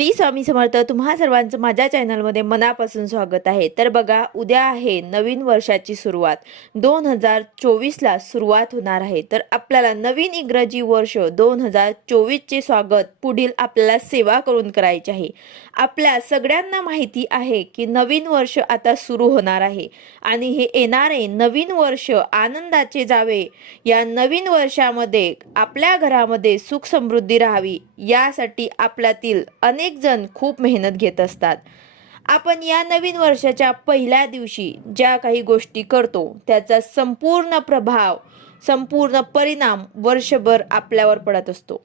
श्री स्वामी समर्थ तुम्हा सर्वांचं माझ्या चॅनलमध्ये मनापासून स्वागत आहे. तर बघा उद्या आहे नवीन वर्षाची सुरुवात. दोन हजार चोवीसला सुरुवात होणार आहे. तर आपल्याला नवीन इंग्रजी वर्ष दोन हजार चोवीसचे स्वागत पुढील आपल्याला सेवा करून करायचे आहे. आपल्या सगळ्यांना माहिती आहे की नवीन वर्ष आता सुरू होणार आहे. आणि हे येणारे नवीन वर्ष आनंदाचे जावे. या नवीन वर्षामध्ये आपल्या घरामध्ये सुख समृद्धी राहावी. यासाठी आपल्यातील अनेक जण खूप मेहनत घेत असतात. आपण या नवीन वर्षाच्या पहिल्या दिवशी ज्या काही गोष्टी करतो त्याचा संपूर्ण प्रभाव संपूर्ण परिणाम वर्षभर आपल्यावर पडत असतो.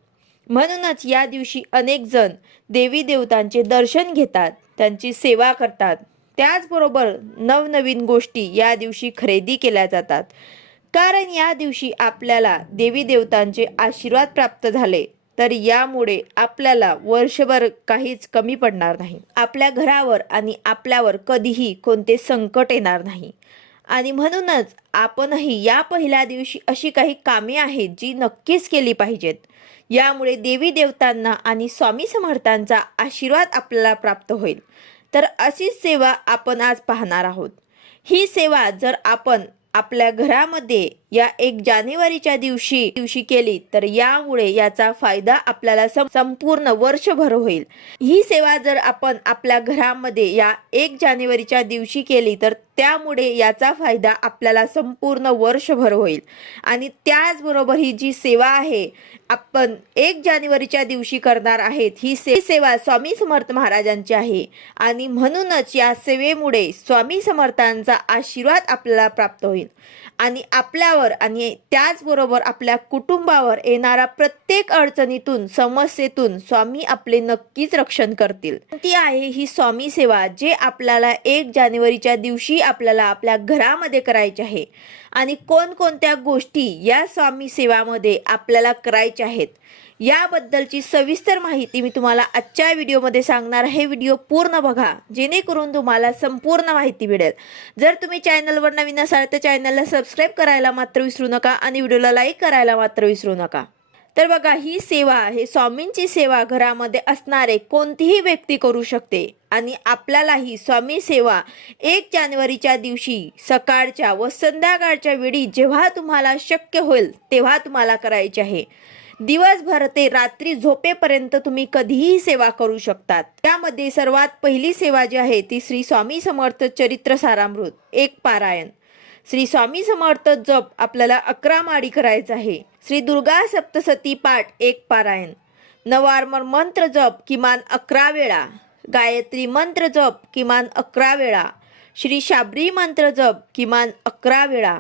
म्हणूनच या दिवशी अनेक जण देवी देवतांचे दर्शन घेतात त्यांची सेवा करतात. त्याचबरोबर नवनवीन गोष्टी या दिवशी खरेदी केल्या जातात. कारण या दिवशी आपल्याला देवी देवतांचे आशीर्वाद प्राप्त झाले. तर यामुळे आपल्याला वर्षभर काहीच कमी पडणार नाही. आपल्या घरावर आणि आपल्यावर कधीही कोणते संकट येणार नाही. आणि म्हणूनच आपणही या पहिल्या दिवशी अशी काही कामे आहेत जी नक्कीच केली पाहिजेत. यामुळे देवी देवतांना आणि स्वामी समर्थांचा आशीर्वाद आपल्याला प्राप्त होईल. तर अशीच सेवा आपण आज पाहणार आहोत. ही सेवा जर आपण आपल्या घरामध्ये या एक जानेवारीच्या दिवशी दिवशी केली तर यामुळे याचा फायदा आपल्याला संपूर्ण वर्षभर होईल. ही सेवा जर आपण आपल्या घरामध्ये या एक जानेवारीच्या दिवशी केली तर त्यामुळे याचा फायदा आपल्याला संपूर्ण वर्षभर होईल. आणि त्याचबरोबर ही जी सेवा आहे आपण एक जानेवारीच्या दिवशी करणार आहेत ही से सेवा स्वामी समर्थ महाराजांची आहे. आणि म्हणूनच या सेवेमुळे स्वामी समर्थांचा आशीर्वाद आपल्याला प्राप्त होईल. आणि आपल्यावर आणि त्याचबरोबर आपल्या कुटुंबावर येणाऱ्या प्रत्येक अडचणीतून समस्येतून स्वामी आपले नक्कीच रक्षण करतील. ती आहे ही स्वामी सेवा जे आपल्याला एक जानेवारीच्या दिवशी आपल्याला आपल्या घरामध्ये करायचे आहे. आणि कोणकोणत्या गोष्टी या स्वामी सेवामध्ये आपल्याला करायच्या आहेत याबद्दलची सविस्तर माहिती मी तुम्हाला आजच्या व्हिडिओमध्ये सांगणार हे व्हिडिओ पूर्ण बघा जेणेकरून तुम्हाला संपूर्ण माहिती मिळेल. जर तुम्ही चॅनलवर नवीन असाल तर चॅनलला सबस्क्राईब करायला मात्र विसरू नका आणि व्हिडिओला लाईक करायला मात्र विसरू नका. तर बघा ही सेवा आहे. स्वामींची सेवा घरामध्ये असणारे कोणतीही व्यक्ती करू शकते. आणि आपल्यालाही स्वामी सेवा एक जानेवारीच्या दिवशी सकाळच्या व संध्याकाळच्या वेळी जेव्हा तुम्हाला शक्य होईल तेव्हा तुम्हाला करायचे आहे. दिवसभर ते रात्री झोपेपर्यंत तुम्ही कधीही सेवा करू शकतात. त्यामध्ये सर्वात पहिली सेवा जी आहे ती श्री स्वामी समर्थ चरित्र सारामृत एक पारायण. श्री स्वामी समर्थ जप आपल्याला अकरा माडी करायचं आहे. श्री दुर्गा सप्तसती पाठ एक पारायण. नवार्मर मंत्र जप किमान अकरा वेळा. गायत्री मंत्र जप किमान अकरा वेळा. श्री शाबरी मंत्र जप किमान अकरा वेळा.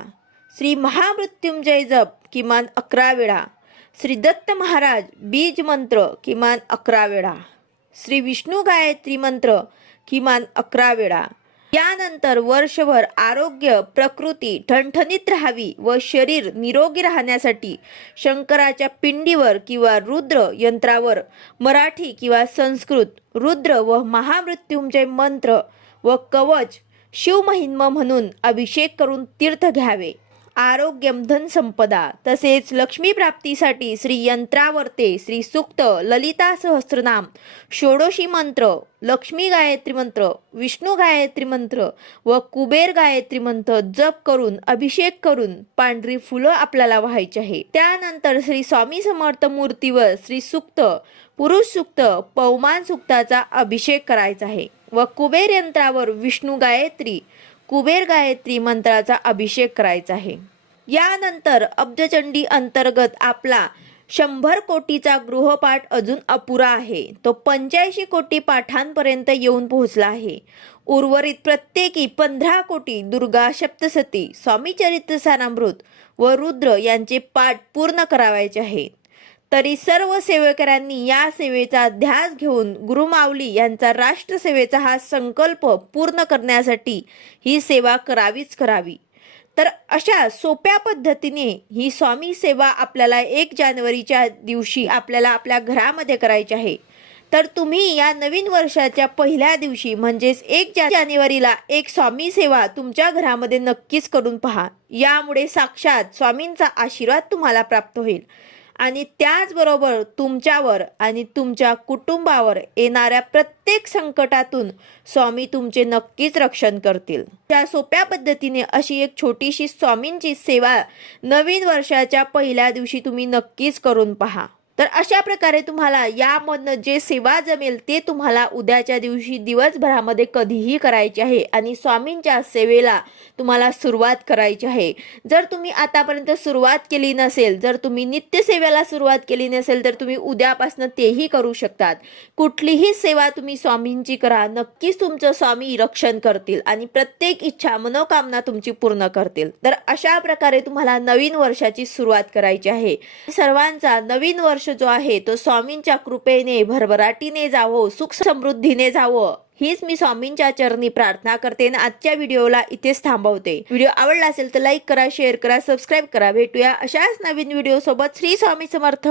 श्री महामृत्युंजय जप किमान अकरा वेळा. श्री दत्त महाराज बीज मंत्र किमान अकरा वेळा. श्री विष्णू गायत्री मंत्र किमान अकरा वेळा. यानंतर वर्षभर आरोग्य प्रकृती ठणठणीत राहावी व शरीर निरोगी राहण्यासाठी शंकराच्या पिंडीवर किंवा रुद्र यंत्रावर मराठी किंवा संस्कृत रुद्र व महामृत्युंजय मंत्र व कवच शिवमहिन्म म्हणून अभिषेक करून तीर्थ घ्यावे. आरोग्यम धनसंपदा तसेच लक्ष्मी प्राप्तीसाठी श्री यंत्रावर्ते श्री सुक्त ललिता सहस्रनाम षोडशी मंत्र लक्ष्मी गायत्री मंत्र विष्णू गायत्री मंत्र व कुबेर गायत्री मंत्र जप करून अभिषेक करून पांढरी फुलं आपल्याला व्हायची आहे. त्यानंतर श्री स्वामी समर्थ मूर्तीवर श्री सुक्त पुरुष सुक्त पौमान सुक्ताचा अभिषेक करायचा आहे व कुबेर यंत्रावर विष्णू गायत्री कुबेर गायत्री मंत्राचा अभिषेक करायचा आहे. यानंतर अब्जचंडी अंतर्गत आपला शंभर कोटीचा गृहपाठ अजून अपुरा आहे. तो पंच्याऐंशी कोटी पाठांपर्यंत येऊन पोहोचला आहे. उर्वरित प्रत्येकी पंधरा कोटी दुर्गा सप्तसती स्वामी चरित्र सारामृत व रुद्र यांचे पाठ पूर्ण करावायचे आहे. तरी सर्व सेवेकरांनी या सेवेचा ध्यास घेऊन गुरुमावली यांचा राष्ट्रसेवेचा हा संकल्प पूर्ण करण्यासाठी ही सेवा करावीच करावी. तर अशा सोप्या पद्धतीने ही स्वामी सेवा आपल्याला एक जानेवारीच्या दिवशी आपल्याला आपल्या घरामध्ये करायची आहे. तर तुम्ही या नवीन वर्षाच्या पहिल्या दिवशी म्हणजेच एक जानेवारीला एक स्वामी सेवा तुमच्या घरामध्ये नक्कीच करून पहा. यामुळे साक्षात स्वामींचा आशीर्वाद तुम्हाला प्राप्त होईल. आणि त्याचबरोबर तुमच्यावर आणि तुमच्या कुटुंबावर येणाऱ्या प्रत्येक संकटातून स्वामी तुमचे नक्कीच रक्षण करतील. त्या सोप्या पद्धतीने अशी एक छोटीशी स्वामींची सेवा नवीन वर्षाच्या पहिल्या दिवशी तुम्ही नक्कीच करून पहा. तर अशा प्रकारे तुम्हाला यामधनं जे सेवा जमेल ते तुम्हाला उद्याच्या दिवशी दिवसभरामध्ये कधीही करायचे आहे. आणि स्वामींच्या सेवेला तुम्हाला सुरुवात करायची आहे. जर तुम्ही आतापर्यंत सुरुवात केली नसेल जर तुम्ही नित्यसेवेला सुरुवात केली नसेल तर तुम्ही उद्यापासून तेही करू शकतात. कुठलीही सेवा तुम्ही स्वामींची करा नक्कीच तुमचं स्वामी रक्षण करतील आणि प्रत्येक इच्छा मनोकामना तुमची पूर्ण करतील. तर अशा प्रकारे तुम्हाला नवीन वर्षाची सुरुवात करायची आहे. सर्वांचा नवीन वर्ष वर्ष जो आहे तो स्वामींच्या कृपेने भरभराटीने जावो सुख समृद्धीने जावं. हीच मी स्वामींच्या चरणी प्रार्थना करते आणि आजच्या व्हिडिओला इथेच थांबवते. व्हिडिओ आवडला असेल तर लाईक करा शेअर करा सबस्क्राईब करा. भेटूया अशाच नवीन व्हिडिओ सोबत श्री स्वामी समर्थ.